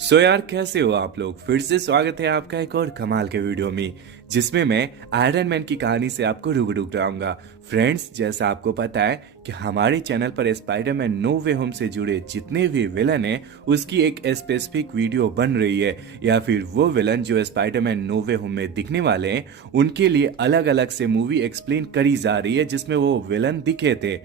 सो यार, कैसे हो आप लोग। फिर से स्वागत है आपका एक और कमाल के वीडियो में, जिसमें मैं आयरन मैन की कहानी से आपको रूबरू कराऊंगा। फ्रेंड्स, जैसा आपको पता है कि हमारे चैनल पर स्पाइडरमैन नो वे होम से जुड़े जितने भी विलन हैं उसकी एक स्पेसिफिक वीडियो बन रही है, या फिर वो विलन जो स्पाइडरमैन नो वे होम में दिखने वाले हैं उनके लिए अलग अलग से मूवी एक्सप्लेन करी जा रही है जिसमें वो विलन दिखे थे।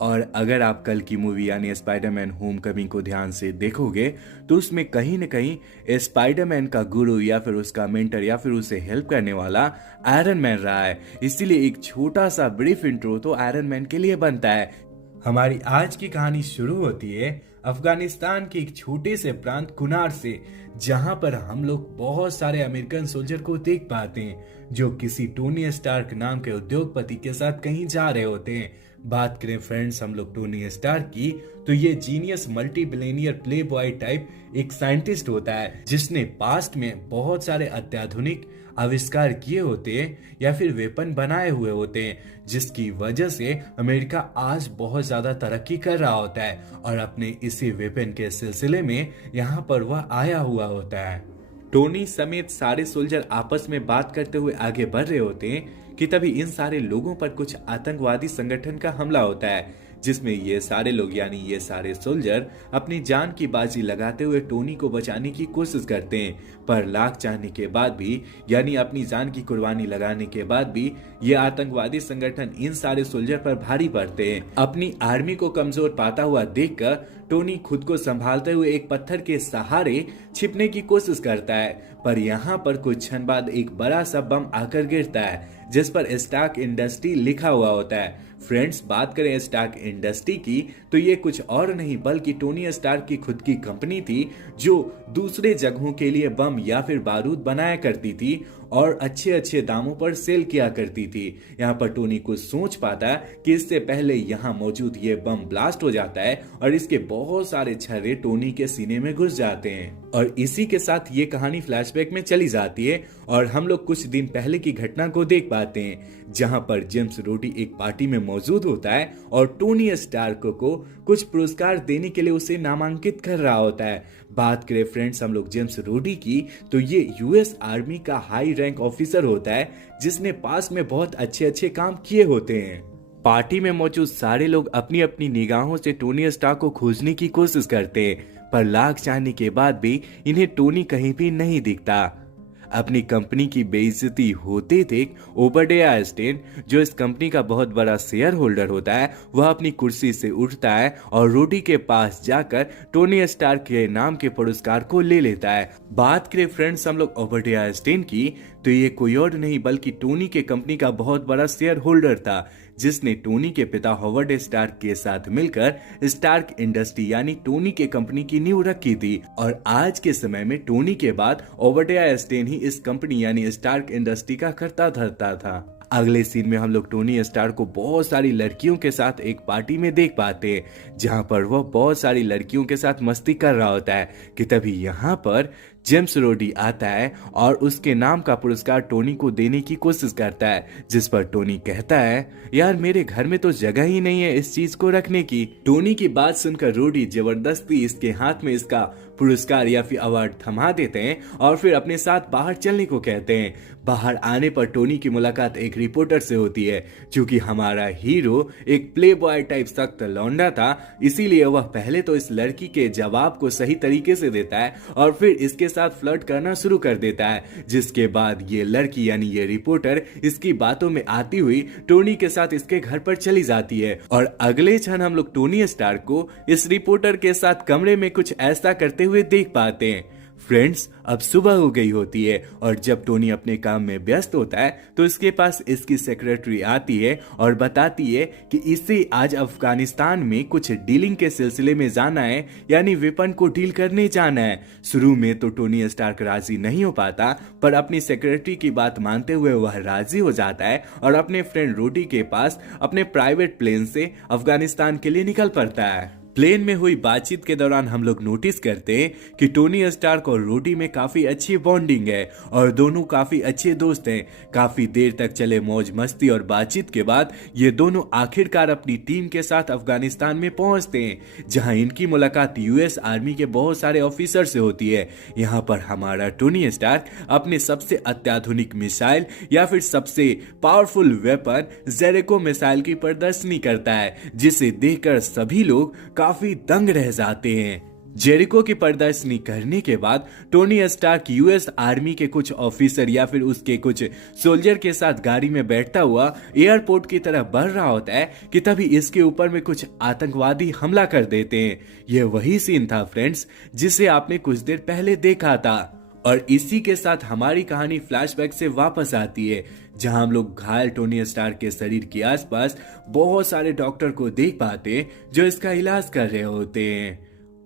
और अगर आप कल की मूवी यानी स्पाइडरमैन होम कमिंग को ध्यान से देखोगे तो उसमें कहीं न कहीं स्पाइडरमैन का गुरु या फिर उसका मेंटर या फिर उसे हेल्प करने वाला आयरन मैन रहा है। इसीलिए एक छोटा सा ब्रीफ इंट्रो तो आयरन मैन के लिए बनता है। हमारी आज की कहानी शुरू होती है अफगानिस्तान के एक छोटे से प्रांत कुनार से, जहां पर हम लोग बहुत सारे अमेरिकन सोल्जर को देख पाते हैं जो किसी टोनी स्टार्क नाम के उद्योगपति के साथ कहीं जा रहे होते हैं। बात करें फ्रेंड्स हम लोग टोनी स्टार्क की, तो ये genius multi billionaire play boy type एक साइंटिस्ट होता है जिसने पास्ट में बहुत सारे अत्याधुनिक आविष्कार किए होते हैं या फिर वेपन बनाए हुए होते हैं, जिसकी वजह से अमेरिका आज बहुत ज्यादा तरक्की कर रहा होता है और अपने इसी वेपन के सिलसिले में यहाँ पर वह आया हुआ होता है। टोनी समेत सारे सोल्जर आपस में बात करते हुए आगे बढ़ रहे होते हैं कि तभी इन सारे लोगों पर कुछ आतंकवादी संगठन का हमला होता है, जिसमें ये सारे लोग यानी ये सारे सोल्जर अपनी जान की बाजी लगाते हुए टोनी को बचाने की कोशिश करते हैं। पर लाख चाहने के बाद भी यानी अपनी जान की कुर्बानी लगाने के बाद भी ये आतंकवादी संगठन इन सारे सोल्जर पर भारी पड़ते हैं। अपनी आर्मी को कमजोर पाता हुआ देखकर टोनी खुद को संभालते हुए एक पत्थर के सहारे छिपने की कोशिश करता है, पर यहाँ पर कुछ क्षण बाद एक बड़ा सा बम आकर गिरता है जिस पर स्टार्क इंडस्ट्री लिखा हुआ होता है। फ्रेंड्स, बात करें स्टार्क इंडस्ट्री की तो ये कुछ और नहीं बल्कि टोनी स्टार्क की खुद की कंपनी थी जो दूसरे जगहों के लिए बम या फिर बारूद बनाया करती थी और अच्छे अच्छे दामों पर सेल किया करती थी। यहाँ पर टोनी कुछ सोच पाता कि इससे पहले यहाँ मौजूद ये बम ब्लास्ट हो जाता है और इसके बहुत सारे छर्रे टोनी के सीने में घुस जाते हैं। और इसी के साथ ये कहानी फ्लैशबैक में चली जाती है और हम लोग कुछ दिन पहले की घटना को देख पाते हैं, जहां पर जेम्स रोडी एक पार्टी में मौजूद होता है और टोनी स्टार्क को कुछ पुरस्कार देने के लिए उसे नामांकित कर रहा होता है। बात करें फ्रेंड्स हम लोग जेम्स रोडी की, तो ये यूएस आर्मी का हाई रैंक ऑफिसर होता है जिसने पास में बहुत अच्छे अच्छे काम किए होते हैं। पार्टी में मौजूद सारे लोग अपनी अपनी निगाहों से टोनी स्टार्क को खोजने की कोशिश करते हैं, पर लाख चाहने के बाद भी इन्हें टोनी कहीं भी नहीं दिखता। अपनी कंपनी की बेइज्जती होते देख ओबडिया स्टेन, जो इस कंपनी का बहुत बड़ा शेयर होल्डर होता है, वह अपनी कुर्सी से उठता है और रोडी के पास जाकर टोनी स्टार्क के नाम के पुरस्कार को ले लेता है। बात करें फ्रेंड्स हम लोग ओबडिया स्टेन की, तो ये कोई और नहीं बल्कि टोनी के कंपनी का बहुत बड़ा शेयर होल्डर था जिसने टोनी के पिता हॉवर्ड स्टार्क के साथ मिलकर स्टार्क इंडस्ट्री यानी टोनी के कंपनी की नींव रखी थी। और आज के समय में टोनी के बाद ओबडिया स्टेन ही इस कंपनी यानी स्टार्क इंडस्ट्री का कर्ता धर्ता था। अगले सीन में हम लोग टोनी स्टार्क को बहुत सारी लड़कियों के साथ एक पार्टी में देख पाते हैं, जहां पर वह बहुत सारी लड़कियों के साथ मस्ती कर रहा होता है कि तभी यहाँ पर जेम्स रोडी आता है और उसके नाम का पुरस्कार टोनी को देने की कोशिश करता है, जिस पर टोनी कहता है, यार मेरे घर में तो जगह ही नहीं है इस चीज को रखने की। टोनी की बात सुनकर रोडी जबरदस्ती इसके हाथ में इसका पुरस्कार या फिर अवार्ड थमा देते हैं और फिर अपने साथ बाहर चलने को कहते हैं। बाहर आने पर टोनी की मुलाकात एक रिपोर्टर से होती है। क्योंकि हमारा हीरो एक प्ले बॉय टाइप सख्त लौंडा था, इसीलिए वह पहले तो इस लड़की के जवाब को सही तरीके से देता है और फिर इसके साथ फ्लर्ट करना शुरू कर देता है, जिसके बाद ये लड़की यानी ये रिपोर्टर इसकी बातों में आती हुई टोनी के साथ इसके घर पर चली जाती है। और अगले क्षण हम लोग टोनी स्टार्क को इस रिपोर्टर के साथ कमरे में कुछ ऐसा करते हुए देख पाते हैं। फ्रेंड्स, अब सुबह हो गई होती है और जब टोनी अपने काम में व्यस्त होता है तो इसके पास इसकी सेक्रेटरी आती है और बताती है कि इसे आज अफगानिस्तान में कुछ डीलिंग के सिलसिले में जाना है, यानी वेपन को डील करने जाना है। शुरू में तो टोनी स्टार्क राजी नहीं हो पाता, पर अपनी सेक्रेटरी की बात मानते हुए वह राजी हो जाता है और अपने फ्रेंड रोडी के पास अपने प्राइवेट प्लेन से अफगानिस्तान के लिए निकल पड़ता है। प्लेन में हुई बातचीत के दौरान हम लोग नोटिस करते हैं कि टोनी स्टार्क और रूडी में काफी अच्छी बॉन्डिंग है और दोनों काफी अच्छे दोस्त हैं। काफी देर तक चले मौज मस्ती और बातचीत के बाद ये दोनों आखिरकार अपनी टीम के साथ अफगानिस्तान में पहुंचते हैं, जहां इनकी मुलाकात यूएस आर्मी के बहुत सारे ऑफिसर से होती है। यहाँ पर हमारा टोनी स्टार्क अपने सबसे अत्याधुनिक मिसाइल या फिर सबसे पावरफुल वेपन जेरिको मिसाइल की प्रदर्शनी करता है, जिसे देखकर सभी लोग काफी दंग रह जाते हैं। जेरिको की प्रदर्शनी करने के बाद टोनी स्टार्क यूएस आर्मी के कुछ ऑफिसर या फिर उसके कुछ सोल्जर के साथ गाड़ी में बैठता हुआ एयरपोर्ट की तरफ बढ़ रहा होता है कि तभी इसके ऊपर में कुछ आतंकवादी हमला कर देते हैं। यह वही सीन था फ्रेंड्स जिसे आपने कुछ देर पहले देखा था। और इसी के साथ हमारी कहानी फ्लैशबैक से वापस आती है, जहां हम लोग घायल टोनी स्टार्क के शरीर के आसपास बहुत सारे डॉक्टर को देख पाते जो इसका इलाज कर रहे होते हैं।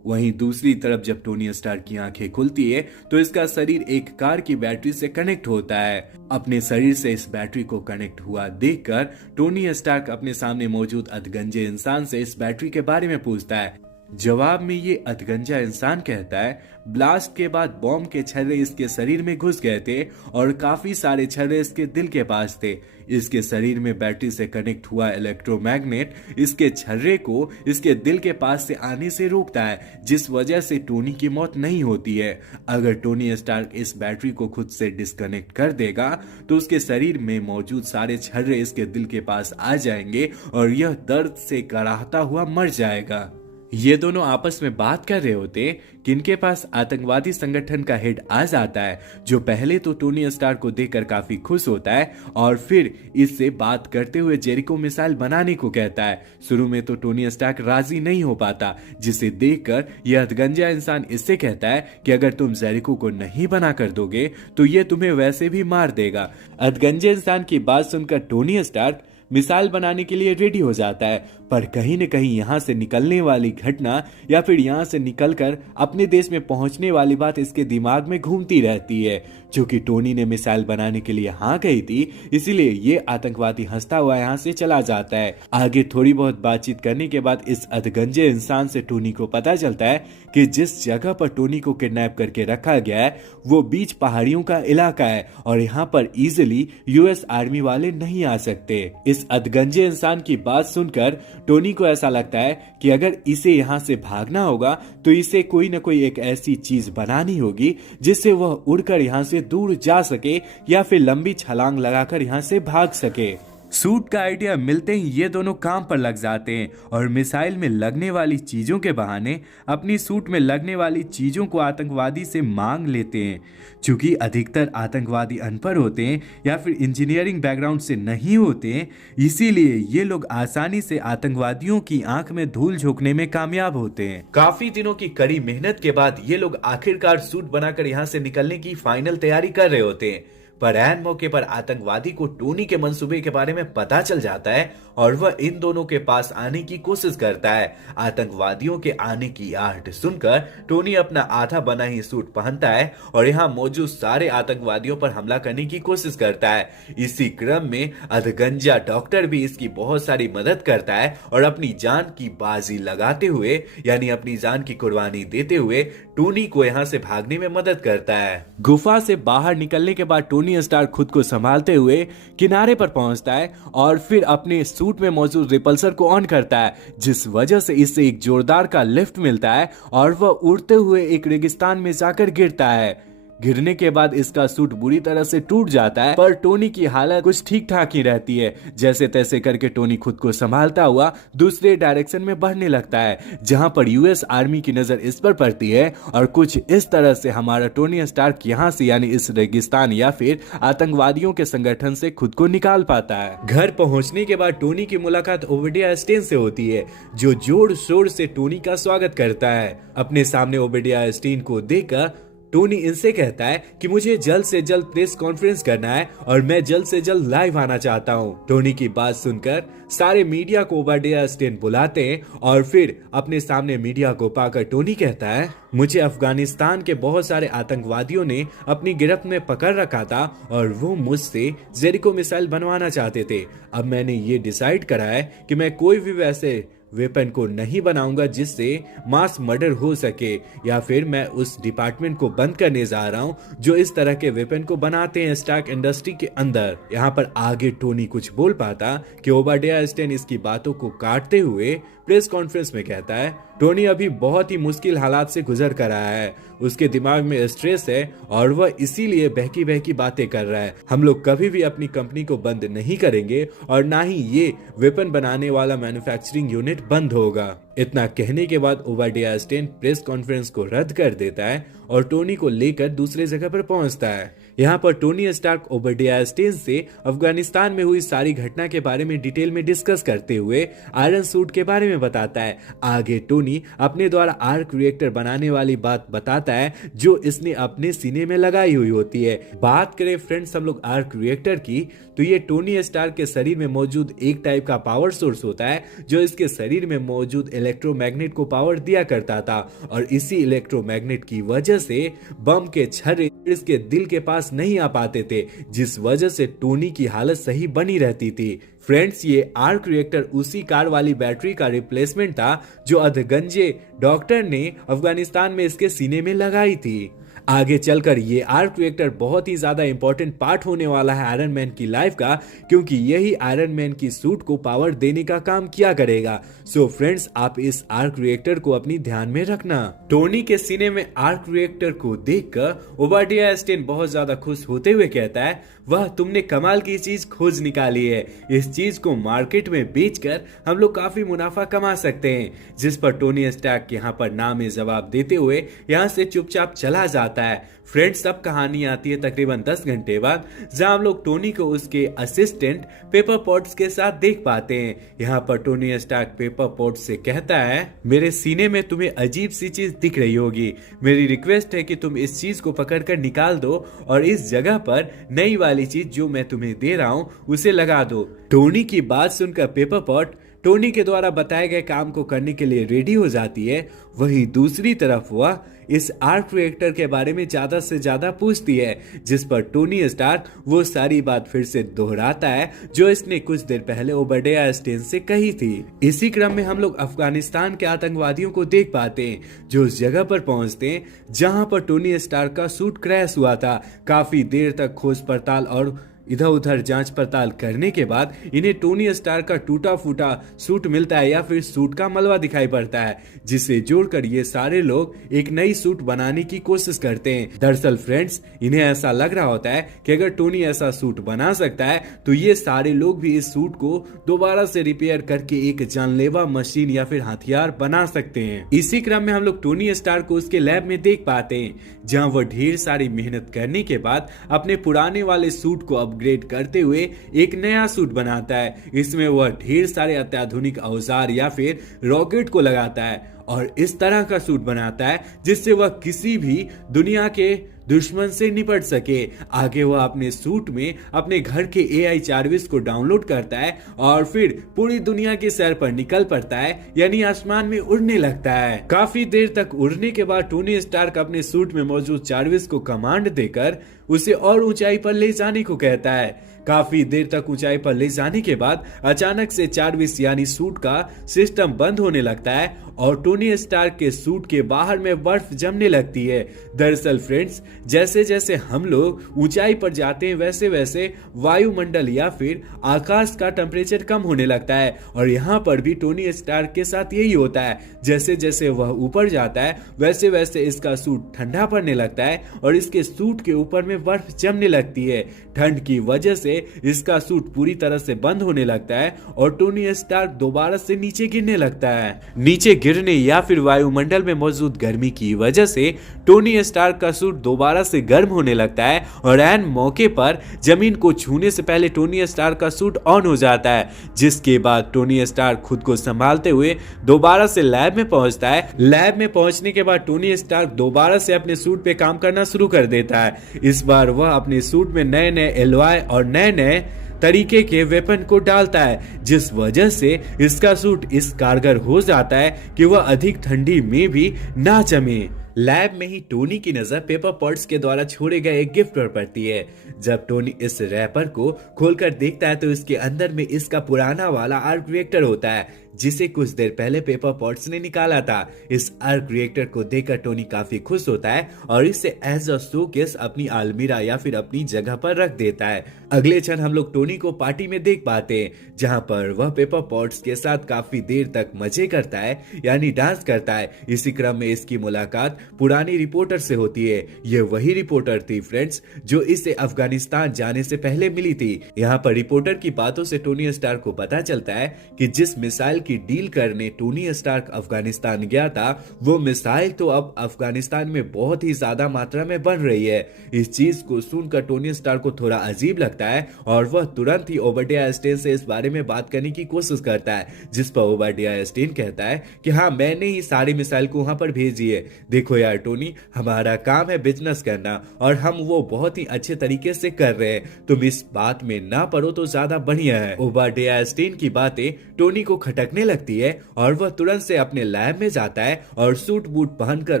वहीं दूसरी तरफ जब टोनी स्टार्क की आंखें खुलती है तो इसका शरीर एक कार की बैटरी से कनेक्ट होता है। अपने शरीर से इस बैटरी को कनेक्ट हुआ देखकर टोनी स्टार्क अपने सामने मौजूद अधगंजे इंसान से इस बैटरी के बारे में पूछता है। जवाब में ये अधगंजा इंसान कहता है ब्लास्ट के बाद बॉम्ब के छर्रे इसके शरीर में घुस गए थे और काफी सारे छर्रे इसके दिल के पास थे। इसके शरीर में बैटरी से कनेक्ट हुआ इलेक्ट्रोमैग्नेट इसके छर्रे को इसके दिल के पास से आने से रोकता है, जिस वजह से टोनी की मौत नहीं होती है। अगर टोनी स्टार्क इस बैटरी को खुद से डिस्कनेक्ट कर देगा तो उसके शरीर में मौजूद सारे छर्रे इसके दिल के पास आ जाएंगे और यह दर्द से कराहता हुआ मर जाएगा। ये दोनों आपस में बात कर रहे होते कि इनके पास आतंकवादी संगठन का हेड आ जाता है, जो पहले तो टोनी स्टार्क को देखकर काफी खुश होता है और फिर इससे बात करते हुए जेरिको मिसाइल बनाने को कहता है। शुरू में तो टोनी स्टार्क राजी नहीं हो पाता, जिसे देखकर यह अधगंजा इंसान इससे कहता है कि अगर तुम जेरिको को नहीं बना कर दोगे तो ये तुम्हें वैसे भी मार देगा। अधगंजे इंसान की बात सुनकर टोनी स्टार्क मिसाइल बनाने के लिए रेडी हो जाता है, पर कहीं न कहीं यहाँ से निकलने वाली घटना या फिर यहाँ से निकलकर अपने देश में पहुंचने वाली बात इसके दिमाग में घूमती रहती है। क्योंकि टोनी ने मिसाइल बनाने के लिए हाँ कही थी, इसीलिए ये आतंकवादी हंसता हुआ यहाँ से चला जाता है। आगे थोड़ी बहुत बातचीत करने के बाद इस अधगंजे इंसान से टोनी को पता चलता है कि जिस जगह पर टोनी को किडनैप करके रखा गया है वो बीच पहाड़ियों का इलाका है और यहाँ पर इजिली यूएस आर्मी वाले नहीं आ सकते। इस अधगंजे इंसान की बात सुनकर टोनी को ऐसा लगता है कि अगर इसे यहाँ से भागना होगा तो इसे कोई न कोई एक ऐसी चीज बनानी होगी जिससे वह उड़कर यहाँ से दूर जा सके या फिर लंबी छलांग लगाकर यहाँ से भाग सके। सूट का आइडिया मिलते ही ये दोनों काम पर लग जाते हैं और मिसाइल में लगने वाली चीजों के बहाने अपनी सूट में लगने वाली चीजों को आतंकवादी से मांग लेते हैं। क्योंकि अधिकतर आतंकवादी अनपढ़ होते हैं या फिर इंजीनियरिंग बैकग्राउंड से नहीं होते हैं, इसीलिए ये लोग आसानी से आतंकवादियों की आंख में धूल झोंकने में कामयाब होते हैं। काफी दिनों की कड़ी मेहनत के बाद ये लोग आखिरकार सूट बनाकर यहाँ से निकलने की फाइनल तैयारी कर रहे होते हैं, पर ऐन मौके पर आतंकवादी को टोनी के मंसूबे के बारे में पता चल जाता है और वह इन दोनों के पास आने की कोशिश करता है। आतंकवादियों के आने की आहट सुनकर टोनी अपना आधा बना ही सूट पहनता है और यहाँ मौजूद सारे आतंकवादियों पर हमला करने की कोशिश करता है। इसी क्रम में अधगंजा डॉक्टर भी इसकी बहुत सारी मदद करता है और अपनी जान की बाजी लगाते हुए यानी अपनी जान की कुर्बानी देते हुए टोनी को यहाँ से भागने में मदद करता है। गुफा से बाहर निकलने के बाद टोनी स्टार्क खुद को संभालते हुए किनारे पर पहुंचता है और फिर अपने सूट में मौजूद रिपल्सर को ऑन करता है, जिस वजह से इससे एक जोरदार का लिफ्ट मिलता है और वह उड़ते हुए एक रेगिस्तान में जाकर गिरता है। गिरने के बाद इसका सूट बुरी तरह से टूट जाता है, पर टोनी की हालत कुछ ठीक ठाक ही रहती है। जैसे तैसे करके टोनी खुद को संभालता हुआ दूसरे डायरेक्शन में बढ़ने लगता है, जहां पर यूएस आर्मी की नजर इस पर पड़ती है और कुछ इस तरह से हमारा टोनी स्टार्क यहां से यानी इस रेगिस्तान या फिर आतंकवादियों के संगठन से खुद को निकाल पाता है। घर पहुंचने के बाद टोनी की मुलाकात ओबेडिया स्टेन से होती है, जो जोर शोर से टोनी का स्वागत करता है। अपने सामने ओबेडिया स्टेन को देखकर टोनी इनसे कहता है कि मुझे जल्द से जल्द प्रेस कॉन्फ्रेंस करना है और मैं जल्द से जल्द लाइव आना चाहता हूं। टोनी की बात सुनकर सारे मीडिया को ओबेडिया स्टेन बुलाते हैं और फिर अपने सामने मीडिया को पाकर टोनी कहता है, मुझे अफगानिस्तान के बहुत सारे आतंकवादियों ने अपनी गिरफ्त में पकड़ रखा था और वो मुझसे जेरिको मिसाइल बनवाना चाहते थे। अब मैंने ये डिसाइड करा है कि मैं कोई भी वैसे वेपन को नहीं बनाऊंगा जिससे मास मर्डर हो सके, या फिर मैं उस डिपार्टमेंट को बंद करने जा रहा हूं जो इस तरह के वेपन को बनाते हैं स्टार्क इंडस्ट्री के अंदर। यहाँ पर आगे टोनी कुछ बोल पाता कि ओबाडिया स्टेन इसकी बातों को काटते हुए प्रेस कॉन्फ्रेंस में कहता है, टोनी अभी बहुत ही मुश्किल हालात से गुजर कर रहा है, उसके दिमाग में स्ट्रेस है और वह इसीलिए बहकी बहकी बातें कर रहा है। हम लोग कभी भी अपनी कंपनी को बंद नहीं करेंगे और ना ही ये वेपन बनाने वाला मैन्युफैक्चरिंग यूनिट बंद होगा। इतना कहने के बाद ओबाडिया स्टेन प्रेस कॉन्फ्रेंस को रद्द कर देता है और टोनी को लेकर दूसरे जगह पर पहुंचता है। यहाँ पर टोनी स्टार्क ओबाडिया स्टेन से अफगानिस्तान में हुई सारी घटना के बारे में डिटेल में डिस्कस करते हुए आयरन सूट के बारे में बताता है। आगे टोनी अपने द्वारा आर्क रिएक्टर बनाने वाली बात बताता है जो इसने अपने सीने में लगाई हुई होती है। बात करें फ्रेंड्स हम लोग आर्क रिएक्टर की, तो ये टोनी स्टार्क के शरीर में मौजूद एक टाइप का पावर सोर्स होता है जो इसके शरीर में मौजूद इलेक्ट्रोमैग्नेट को पावर दिया करता था, और इसी इलेक्ट्रोमैग्नेट की वजह से बम के छर्रे इसके दिल के पास नहीं आ पाते थे, जिस वजह से टोनी की हालत सही बनी रहती थी। फ्रेंड्स, ये आर्क रिएक्टर उसी कार वाली बैटरी का रिप्लेसमेंट था जो अधगंजे डॉक्टर ने अफगानिस्तान में इसके सीने में लगाई थी। आगे चलकर ये आर्क रिएक्टर बहुत ही ज्यादा इंपॉर्टेंट पार्ट होने वाला है आयरन मैन की लाइफ का, क्योंकि यही आयरन मैन की सूट को पावर देने का काम किया करेगा। सो फ्रेंड्स, आप इस आर्क रिएक्टर को अपनी ध्यान में रखना। टोनी के सीने में आर्क रिएक्टर को देखकर ओबाडिया स्टेन बहुत ज्यादा खुश होते हुए कहता है, वह तुमने कमाल की चीज खोज निकाली है, इस चीज को मार्केट में बेचकर हम लोग काफी मुनाफा कमा सकते हैं। जिस पर टोनी स्टार्क यहाँ पर ना में जवाब देते हुए यहाँ से चुपचाप चला जाता है। फ्रेंड्स, अब कहानी आती है तकरीबन 10 घंटे बाद, जहां हम लोग टोनी को उसके असिस्टेंट पेपर पॉट्स के साथ देख पाते हैं। यहाँ पर टोनी स्टार्क पेपर पॉट्स से कहता है, मेरे सीने में तुम्हें अजीब सी चीज दिख रही होगी, मेरी रिक्वेस्ट है कि तुम इस चीज को पकड़कर निकाल दो और इस जगह पर नई वाली चीज जो मैं तुम्हें दे रहा हूँ उसे लगा दो। टोनी की बात सुनकर पेपर पॉट टोनी के द्वारा बताए गए काम को करने के लिए रेडी हो जाती है। वहीं दूसरी तरफ वह इस आर्क रिएक्टर के बारे में ज्यादा से ज्यादा पूछती है, जिस पर टोनी स्टार्क वो सारी बात फिर से दोहराता है जो इसने कुछ देर पहले ओबाडिया स्टेन से कही थी। इसी क्रम में हम लोग अफगानिस्तान के आतंकवादियों को देख पाते हैं जो उस जगह पर पहुंचते हैं जहां पर टोनी स्टार्क का सूट क्रैश हुआ था। काफी देर तक खोज पड़ताल और इधर उधर जांच पड़ताल करने के बाद इन्हें टोनी स्टार्क का टूटा फूटा सूट मिलता है या फिर सूट का मलबा दिखाई पड़ता है, जिसे जोड़कर ये सारे लोग एक नई सूट बनाने की कोशिश करते हैं। दरअसल फ्रेंड्स, इन्हें ऐसा लग रहा होता है कि अगर टोनी ऐसा सूट बना सकता है तो ये सारे लोग भी इस सूट को दोबारा से रिपेयर करके एक जानलेवा मशीन या फिर हथियार बना सकते हैं। इसी क्रम में हम लोग टोनी स्टार्क को उसके लैब में देख पाते हैं, जहां वह ढेर सारी मेहनत करने के बाद अपने पुराने वाले सूट को अपग्रेड करते हुए एक नया सूट बनाता है। इसमें वह ढेर सारे अत्याधुनिक औजार या फिर रॉकेट को लगाता है और इस तरह का सूट बनाता है जिससे वह किसी भी दुनिया के दुश्मन से निपट सके। आगे वह अपने सूट में अपने घर के AI चार्विस को डाउनलोड करता है और फिर पूरी दुनिया की सैर पर निकल पड़ता है, यानी आसमान में उड़ने लगता है। काफी देर तक उड़ने के बाद टोनी स्टार्क अपने सूट में मौजूद चार्विस को कमांड देकर उसे और ऊंचाई पर ले जाने को कहता है। काफी देर तक ऊंचाई पर ले जाने के बाद अचानक से चार्विस यानी सूट का सिस्टम बंद होने लगता है और टोनी स्टार्क के सूट के बाहर में बर्फ जमने लगती है। दरअसल फ्रेंड्स, जैसे जैसे हम लोग ऊंचाई पर जाते हैं वैसे वैसे वायुमंडल या फिर आकाश का टेम्परेचर कम होने लगता है और यहाँ पर भी टोनी स्टार्क के साथ यही होता है। जैसे जैसे वह ऊपर जाता है वैसे वैसे इसका सूट ठंडा पड़ने लगता है और इसके सूट के ऊपर में बर्फ जमने लगती है। ठंड की वजह से इसका सूट पूरी तरह से बंद होने लगता है और टोनी स्टार्क दोबारा से नीचे गिरने लगता है। नीचे गिरने या फिर वायुमंडल में मौजूद गर्मी की वजह से टोनी स्टार्क का सूट दोबारा से गर्म होने लगता है और ऐन मौके पर जमीन को छूने से पहले टोनी स्टार्क का सूट ऑन हो जाता है, जिसके बाद टोनी स्टार्क खुद को संभालते हुए दोबारा से लैब में पहुंचता है। लैब में पहुंचने के बाद टोनी स्टार्क दोबारा से अपने सूट पे काम करना शुरू कर देता है। इस बार वह अपने सूट में नए नए एलॉय और नए नए तरीके के वेपन को डालता है, जिस वजह से इसका सूट इस कारगर हो जाता है कि वह अधिक ठंडी में भी ना जमे। लैब में ही टोनी की नजर पेपर पॉट्स के द्वारा छोड़े गए एक गिफ्ट पर पड़ती है। जब टोनी इस रैपर को खोलकर देखता है तो इसके अंदर में इसका पुराना वाला आर्क रिएक्टर होता है, जिसे कुछ देर पहले पेपर पॉट्स ने निकाला था। इस आर्क रिएक्टर को देखकर टोनी काफी खुश होता है और इसे एज अ शोकेस अपनी अलमीरा या फिर अपनी जगह पर रख देता है। अगले क्षण हम लोग टोनी को पार्टी में देख पाते हैं, जहां पर वह पेपर पॉट्स के साथ काफी देर तक मजे करता है, यानी डांस करता है। इसी क्रम में इसकी मुलाकात पुरानी रिपोर्टर से होती है। ये वही रिपोर्टर थी फ्रेंड्स जो इसे अफगानिस्तान जाने से पहले मिली थी। यहाँ पर रिपोर्टर की बातों से टोनी स्टार्क को पता चलता है कि जिस मिसाइल की डील करने टोनी स्टार्क अफगानिस्तान गया था, वो मिसाइल तो अब अफगानिस्तान में बहुत ही ज्यादा मात्रा में बन रही है। इस चीज को सुनकर टोनी स्टार्क को थोड़ा अजीब लगता है और वह तुरंत ही ओबाडिया स्टेन से इस बारे में बात करने की कोशिश करता है, जिस पर ओबाडिया स्टेन कहता है कि हाँ, मैंने ही सारी मिसाइल को वहां पर भेजी है। देखो यार टोनी, हमारा काम है बिजनेस करना और हम वो बहुत ही अच्छे तरीके से कर रहे हैं। तुम इस बात में ना पड़ो तो ज्यादा बढ़िया है। ओबाडिया स्टेन की बातें टोनी को खटकने लगती है और वह तुरंत से अपने लैब में जाता है और सूट बूट पहनकर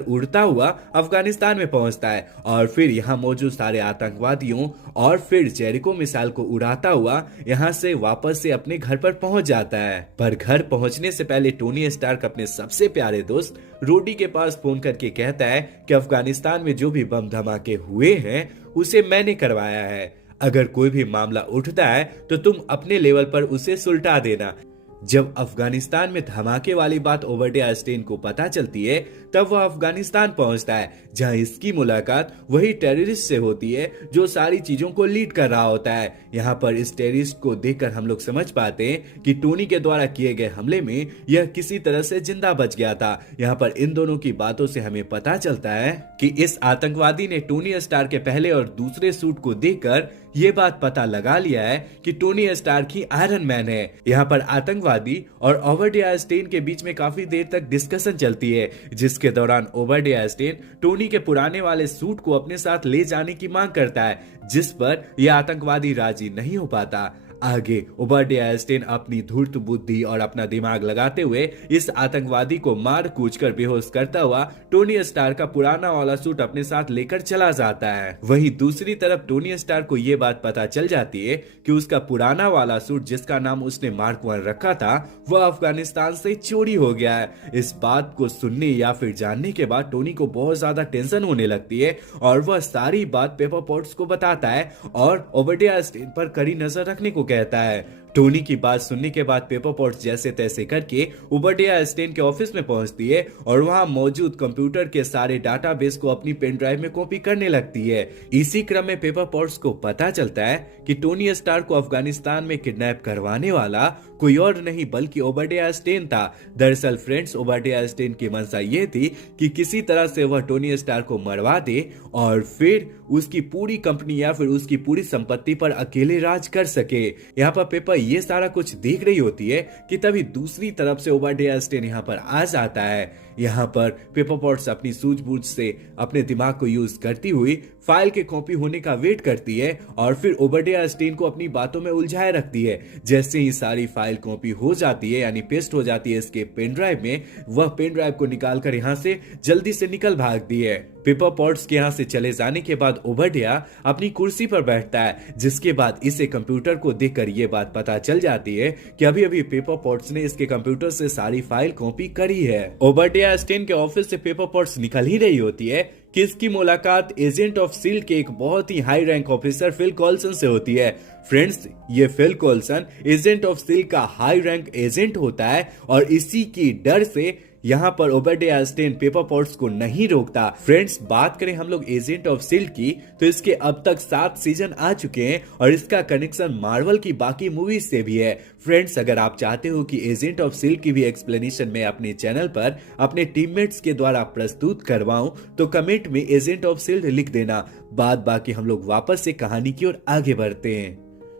उड़ता हुआ अफगानिस्तान में पहुंचता है और फिर यहाँ मौजूद सारे आतंकवादियों और फिर जेरिको मिसाइल को उड़ाता हुआ यहाँ से वापस से अपने घर पर पहुंच जाता है। पर घर पहुंचने से पहले टोनी स्टार्क अपने सबसे प्यारे दोस्त रोडी के पास फोन करके कहता है कि अफगानिस्तान में जो भी बम धमाके हुए हैं उसे मैंने करवाया है। अगर कोई भी मामला उठता है तो तुम अपने लेवल पर उसे सुलटा देना। जब अफगानिस्तान में धमाके वाली बात ओबाडिया स्टेन को पता चलती है, तब वह अफगानिस्तान पहुंचता है, जहां इसकी मुलाकात वही टेररिस्ट से होती है जो सारी चीजों को लीड कर रहा होता है। यहां पर इस टेररिस्ट को देखकर हम लोग समझ पाते हैं कि टोनी के द्वारा किए गए हमले में यह किसी तरह से जिंदा बच गया था। यहाँ पर इन दोनों की बातों से हमें पता चलता है कि इस आतंकवादी ने टोनी स्टार्क के पहले और दूसरे सूट को देखकर ये बात पता लगा लिया है कि टोनी स्टार्क ही आयरन मैन है। यहाँ पर आतंकवादी और ओबाडिया स्टेन के बीच में काफी देर तक डिस्कशन चलती है, जिसके दौरान ओबाडिया स्टेन टोनी के पुराने वाले सूट को अपने साथ ले जाने की मांग करता है, जिस पर यह आतंकवादी राजी नहीं हो पाता। आगे ओबाडिया स्टेन अपनी धूर्त बुद्धि और अपना दिमाग लगाते हुए इस आतंकवादी को मार कूच कर बेहोश करता हुआ टोनी स्टार्क का पुराना वाला सूट अपने साथ लेकर चला जाता है। वहीं दूसरी तरफ टोनी स्टार्क को यह बात पता चल जाती है कि उसका पुराना वाला सूट, जिसका नाम उसने मार्क 1 रखा था, वह अफगानिस्तान से चोरी हो गया है। इस बात को सुनने या फिर जानने के बाद टोनी को बहुत ज्यादा टेंशन होने लगती है और वह सारी बात पेपर पॉट्स को बताता है और ओबाडिया स्टेन पर कड़ी नजर रखने को कहता है। टोनी की बात सुनने के बाद पेपर पॉट्स जैसे तैसे करके ओबाडिया स्टेन के ऑफिस में पहुंचती है और वहां मौजूद कंप्यूटर के सारे डाटाबेस को अपनी पेन ड्राइव में कॉपी करने लगती है। इसी क्रम में पेपर पॉट्स को पता चलता है कि टोनी स्टार्क को अफगानिस्तान में किडनैप करवाने वाला कोई और नहीं बल्कि ओबाडिया स्टेन था। दरअसल फ्रेंड्स, ओबाडिया स्टेन की मंशा ये थी कि किसी तरह से वह टोनी स्टार्क को मरवा दे और फिर उसकी पूरी कंपनी या फिर उसकी पूरी संपत्ति पर अकेले राज कर सके। यहाँ पर पेपर ये सारा कुछ देख रही होती है कि तभी दूसरी तरफ से ओबाडिया स्टेन यहाँ पर आ जाता है। यहाँ पर पेपर पॉट्स अपनी सूझबूझ से अपने दिमाग को यूज करती हुई फाइल के कॉपी होने का वेट करती है और फिर ओबाडिया स्टेन को अपनी बातों में उलझाए रखती है। जैसे ही सारी फाइल कॉपी हो जाती है, यानी पेस्ट हो जाती है इसके पेन ड्राइव में, वह पेन ड्राइव को निकालकर यहाँ से जल्दी से निकल भागती है। पेपर पॉट्स के यहाँ से चले जाने के बाद ओबाडिया अपनी कुर्सी पर बैठता है, जिसके बाद इसे कंप्यूटर को देखकर ये बात पता चल जाती है कि अभी अभी पेपर पॉट्स ने इसके कंप्यूटर से सारी फाइल कॉपी करी है। ओबाडिया स्टेन के ऑफिस से पेपर पॉट्स निकल ही रही होती है कि इसकी मुलाकात एजेंट ऑफ शील्ड के एक बहुत ही high rank officer Phil Coulson से होती है। फ्रेंड्स, ये Phil Coulson agent of SHIELD का हाई रैंक एजेंट होता है और इसी की डर से यहाँ पर ओबाडिया स्टेन पेपर पॉट्स को नहीं रोकता। फ्रेंड्स, बात करें हम लोग एजेंट ऑफ शील्ड की, तो इसके अब तक 7 सीजन आ चुके हैं और इसका कनेक्शन मार्वल की बाकी मूवीज से भी है। फ्रेंड्स, अगर आप चाहते हो कि एजेंट ऑफ शील्ड की भी एक्सप्लेनेशन मैं अपने चैनल पर अपने टीममेट्स के द्वारा प्रस्तुत करवाऊं, तो कमेंट में एजेंट ऑफ शील्ड लिख देना। बाद बाकी हम लोग वापस से कहानी की ओर आगे बढ़ते हैं।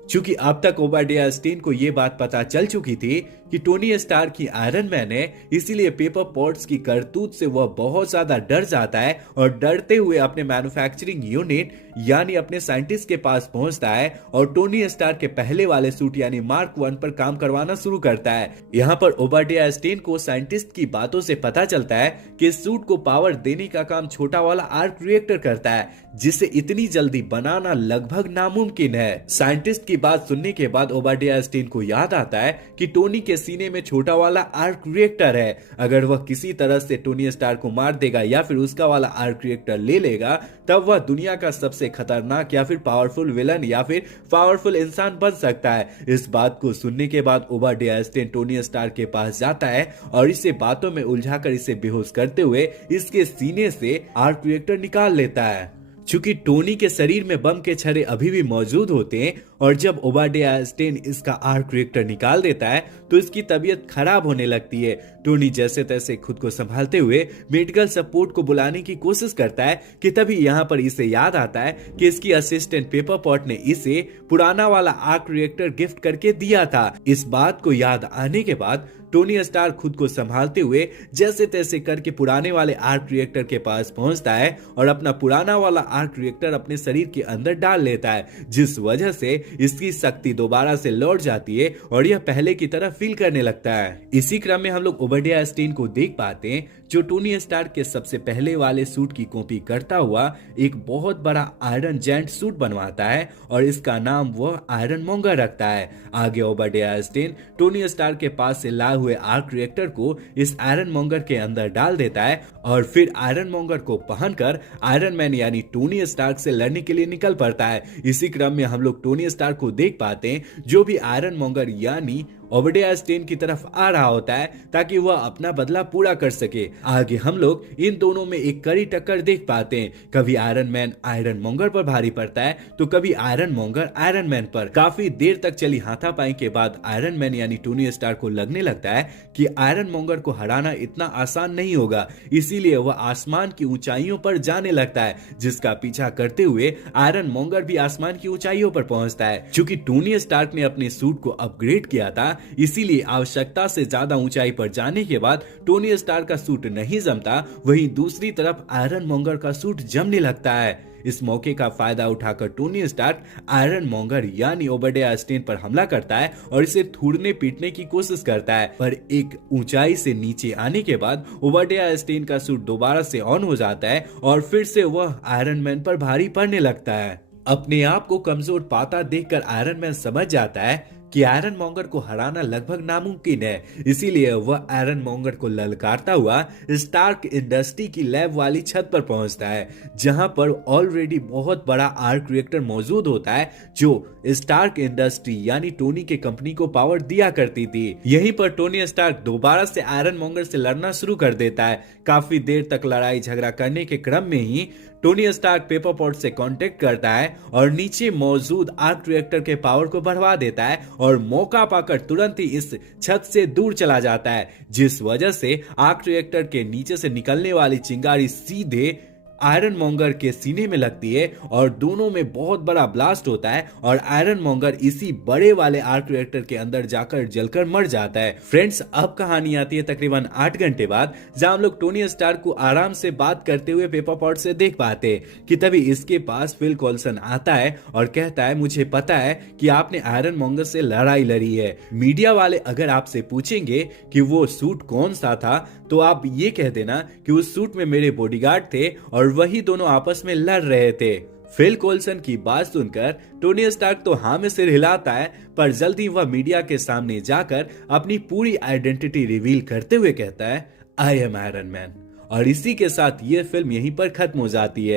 चूंकि अब तक ओबाडिया स्टेन को यह बात पता चल चुकी थी कि टोनी स्टार्क की आयरन मैन है, इसीलिए पेपर पॉट्स की करतूत से वह बहुत ज्यादा डर जाता है और डरते हुए अपने मैन्युफैक्चरिंग यूनिट यानी अपने साइंटिस्ट के पास पहुंचता है और टोनी स्टार्क के पहले वाले सूट यानी मार्क 1 पर काम करवाना शुरू करता है। यहाँ पर ओबाडिया स्टेन को साइंटिस्ट की बातों से पता चलता है कि इस सूट को पावर देने का काम छोटा वाला आर्क रिएक्टर करता है, जिसे इतनी जल्दी बनाना लगभग नामुमकिन है। साइंटिस्ट की बात सुनने के बाद ओबाडिया स्टेन को याद आता है कि टोनी के सीने में छोटा वाला आर्क रिएक्टर है। अगर वह किसी तरह से टोनी स्टार्क को मार देगा या फिर उसका वाला आर्क रिएक्टर ले लेगा, तब वह दुनिया का सबसे खतरनाक या फिर पावरफुल विलन या फिर पावरफुल इंसान बन सकता है। इस बात को सुनने के बाद ओबाडिया स्टेन टोनी स्टार्क के पास जाता है और इसे बातों में उलझाकर इसे बेहोश करते हुए इसके सीने से आर्क रिएक्टर निकाल लेता है। चूंकि टोनी के शरीर में बम के छर्रे अभी भी मौजूद होते हैं और जब ओबाडिया स्टेन इसका आर्क रिएक्टर निकाल देता है तो इसकी तबीयत खराब होने लगती है। टोनी जैसे तैसे खुद को संभालते हुए मेडिकल सपोर्ट को बुलाने की कोशिश करता है कि तभी यहाँ पर इसे याद आता है कि इसकी असिस्टेंट पेपर पॉट ने इसे पुराना वाला आर्क रिएक्टर गिफ्ट करके दिया था। इस बात को याद आने के बाद टोनी स्टार्क खुद को संभालते हुए जैसे तैसे करके पुराने वाले आर्क रिएक्टर के पास पहुंचता है और अपना पुराना वाला आर्क रिएक्टर अपने शरीर के अंदर डाल लेता है, जिस वजह से इसकी शक्ति दोबारा से लौट जाती है और यह पहले की तरह फील करने लगता है। इसी क्रम में हम लोग ओबाडिया स्टेन को देख पाते हैं जो टोनी स्टार्क के सबसे पहले वाले सूट की कॉपी करता हुआ एक बहुत बड़ा आयरन जेंट सूट बनवाता है और इसका नाम वह आयरन मॉन्गर रखता है। आगे ओबाडिया स्टेन टोनी स्टार्क के पास से लाए हुए आर्क रिएक्टर को इस आयरन मॉन्गर के अंदर डाल देता है और फिर आयरन मॉन्गर को पहनकर आयरन मैन यानी टोनी स्टार्क से लड़ने के लिए निकल पड़ता है। इसी क्रम में हम लोग टोनी स्टार्क को देख पाते हैं जो भी आयरन मॉन्गर यानी ओबाडिया स्टेन की तरफ आ रहा होता है ताकि वह अपना बदला पूरा कर सके। आगे हम लोग इन दोनों में एक कड़ी टक्कर देख पाते हैं। कभी आयरन मैन आयरन मॉन्गर पर भारी पड़ता है तो कभी आयरन मॉन्गर आयरन मैन पर। काफी देर तक चली हाथापाई के बाद आयरन मैन यानी टोनी स्टार्क को लगने लगता है कि आयरन मॉन्गर को हराना इतना आसान नहीं होगा, इसीलिए वह आसमान की ऊंचाइयों पर जाने लगता है, जिसका पीछा करते हुए आयरन मॉन्गर भी आसमान की ऊंचाइयों पर पहुंचता है। चूंकि टोनी स्टार्क ने अपने सूट को अपग्रेड किया था, इसीलिए आवश्यकता से ज्यादा ऊंचाई पर जाने के बाद टोनी स्टार्क का सूट नहीं जमता, वहीं दूसरी तरफ आयरन मॉन्गर का सूट जमने लगता है। इस मौके का फायदा उठाकर टोनी स्टार्क आयरन मॉन्गर यानी ओबाडिया स्टेन पर हमला करता है और इसे थूड़ने पीटने की कोशिश करता है, पर एक ऊंचाई से नीचे आने के बाद ओबाडिया स्टेन का सूट दोबारा से ऑन हो जाता है और फिर से वह आयरन मैन पर भारी पड़ने लगता है। अपने आप को कमजोर पाता देखकर आयरन मैन समझ जाता है कि आयरन मॉन्गर को हराना लगभग नामुमकिन है, इसीलिए वह आयरन मॉन्गर को ललकारता हुआ स्टार्क इंडस्ट्री की लैब वाली छत पर पहुंचता है, जहां पर ऑलरेडी बहुत बड़ा आर्क रिएक्टर मौजूद होता है जो स्टार्क इंडस्ट्री यानी टोनी के कंपनी को पावर दिया करती थी। यहीं पर टोनी स्टार्क दोबारा से आयरन मॉन्गर से लड़ना शुरू कर देता है। काफी देर तक लड़ाई झगड़ा करने के क्रम में ही टोनी स्टार्क पेपर पॉट से कांटेक्ट करता है और नीचे मौजूद आर्क रिएक्टर के पावर को बढ़वा देता है और मौका पाकर तुरंत ही इस छत से दूर चला जाता है, जिस वजह से आर्क रिएक्टर के नीचे से निकलने वाली चिंगारी सीधे आयरन मॉन्गर के सीने में लगती है और दोनों में बहुत बड़ा ब्लास्ट होता है और आयरन मॉन्गर इसी बड़े वाले आर्क रिएक्टर के अंदर जाकर जलकर मर जाता है। फ्रेंड्स, अब कहानी आती है तकरीबन 8 घंटे बाद, जहां हम लोग टोनी स्टार्क को आराम से बात करते हुए पेपर पॉट से देख पाते हैं कि तभी इसके पास फिल कॉल्सन आता है और कहता है, मुझे पता है कि आपने आयरन मॉन्गर से लड़ाई लड़ी है। मीडिया वाले अगर आपसे पूछेंगे कि वो सूट कौन सा था तो आप ये कह देना कि उस सूट में मेरे बॉडीगार्ड थे और वही दोनों आपस में लड़ रहे थे। फिल कॉल्सन की बात सुनकर टोनी स्टार्क तो हाँ में सिर हिलाता है, पर जल्दी वह मीडिया के सामने जाकर अपनी पूरी आइडेंटिटी रिवील करते हुए कहता है, आई एम आयरन मैन। और इसी के साथ ये फिल्म यहीं पर खत्म हो जाती है।